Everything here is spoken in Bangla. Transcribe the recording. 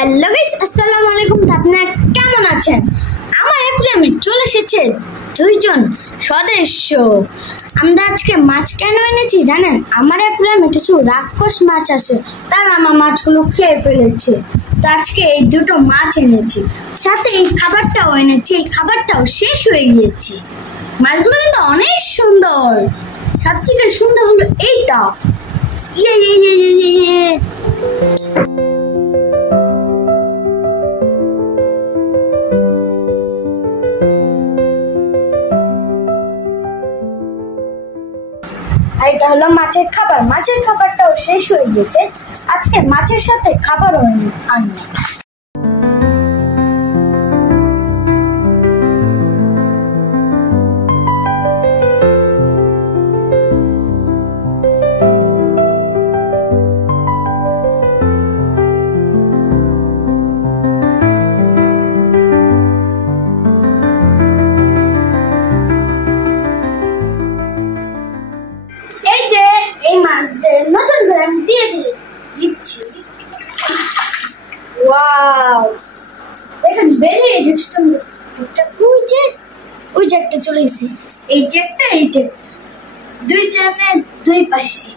হ্যালো গাইস, আসসালামু আলাইকুম। আপনারা কেমন আছেন? আমার অ্যাকুয়ারিয়ামে চলে এসেছে দুইজন সদস্য। আমরা আজকে মাছ কেন এনেছি জানেন? আমার অ্যাকুয়ারিয়ামে কিছু রাক্ষস মাছ আছে, তারা আমার মাছগুলো খেয়ে ফেলেছে। তো আজকে এই দুটো মাছ এনেছি, সাথে এই খাবারটাও এনেছি। এই খাবারটাও শেষ হয়ে গিয়েছে। মাছগুলো কিন্তু অনেক সুন্দর, সবথেকে সুন্দর হলো এইটা। ইয়ে ইয়ে ইয়ে ইয়ে ইয়ে আর এটা হলো মাছের খাবার। মাছের খাবারটাও শেষ হয়ে গেছে, আজকে মাছের সাথে খাবারও আনলাম। এই যে এই মাছদের নতুন করে আমি দিয়ে দিচ্ছি। ওয়াও, দেখেন বেরিয়ে দুষ্টম একটা। ওই যে একটা চলে গেছে। এই যে একটা, এই যে দুই জনের দুই পাশে।